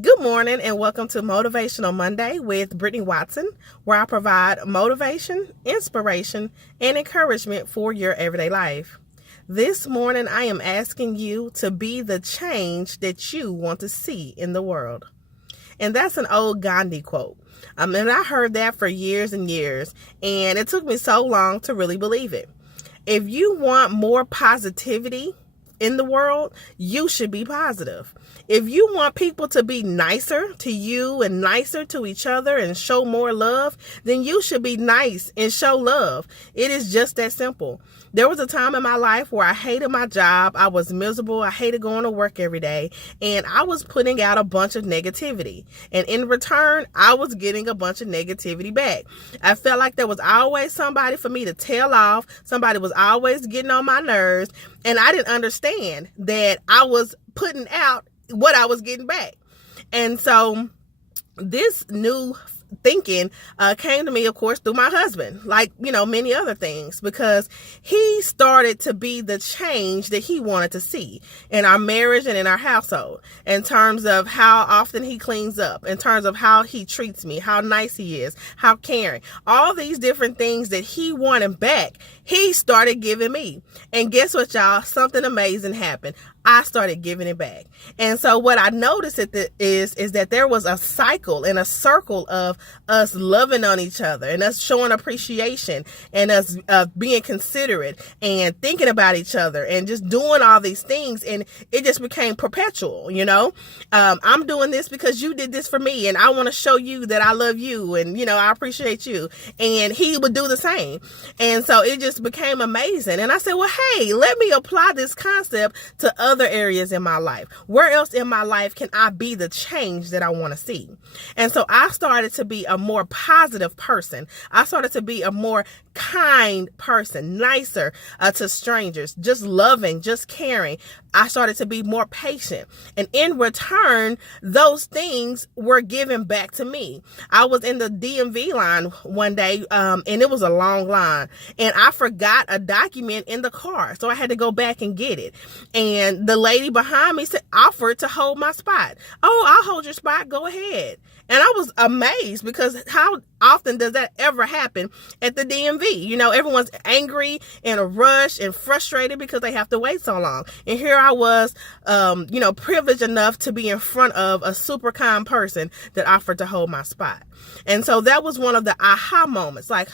Good morning and welcome to Motivational Monday with Brittany Watson, where I provide motivation, inspiration, and encouragement for your everyday life. This morning, I am asking you to be the change that you want to see in the world. And that's an old Gandhi quote. And I heard that for years and years, and it took me so long to really believe it. If you want more positivity in the world, you should be positive. If you want people to be nicer to you and nicer to each other and show more love, then you should be nice and show love. It is just that simple. There was a time in my life where I hated my job. I was miserable. I hated going to work every day. And I was putting out a bunch of negativity. And in return, I was getting a bunch of negativity back. I felt like there was always somebody for me to tell off. Somebody was always getting on my nerves. And I didn't understand that I was putting out what I was getting back. And so this new thinking came to me, of course, through my husband, like, many other things, because he started to be the change that he wanted to see in our marriage and in our household, in terms of how often he cleans up, in terms of how he treats me, how nice he is, how caring, all these different things that he wanted back, he started giving me. And guess what, y'all? Something amazing happened. I started giving it back. And so what I noticed is that there was a cycle and a circle of us loving on each other and us showing appreciation and us being considerate and thinking about each other and just doing all these things. And it just became perpetual, I'm doing this because you did this for me, and I want to show you that I love you, and, I appreciate you. And he would do the same. And so it just became amazing. And I said, well, hey, let me apply this concept to other areas in my life. Where else in my life can I be the change that I want to see? And so I started to be a more positive person. I started to be a more kind person, nicer to strangers, just loving, just caring. I started to be more patient. And in return, those things were given back to me. I was in the DMV line one day, and it was a long line, and I forgot a document in the car. So I had to go back and get it. And the lady behind me offered to hold my spot. Oh, I'll hold your spot. Go ahead. And I was amazed, because how often does that ever happen at the DMV? Everyone's angry and a rush and frustrated because they have to wait so long. And here I was, privileged enough to be in front of a super kind person that offered to hold my spot. And so that was one of the aha moments, like,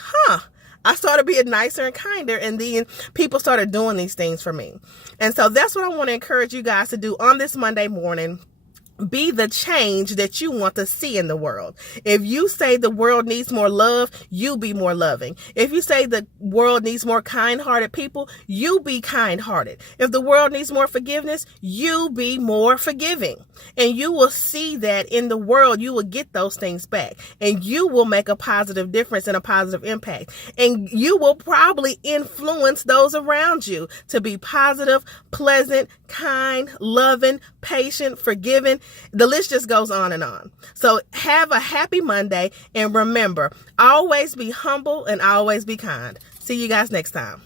I started being nicer and kinder, and then people started doing these things for me. And so that's what I want to encourage you guys to do on this Monday morning. Be the change that you want to see in the world. If you say the world needs more love, you be more loving. If you say the world needs more kind-hearted people, you be kind-hearted. If the world needs more forgiveness, you be more forgiving. And you will see that in the world, you will get those things back. And you will make a positive difference and a positive impact. And you will probably influence those around you to be positive, pleasant, kind, loving, patient, forgiving. The list just goes on and on. So have a happy Monday, and remember, always be humble and always be kind. See you guys next time.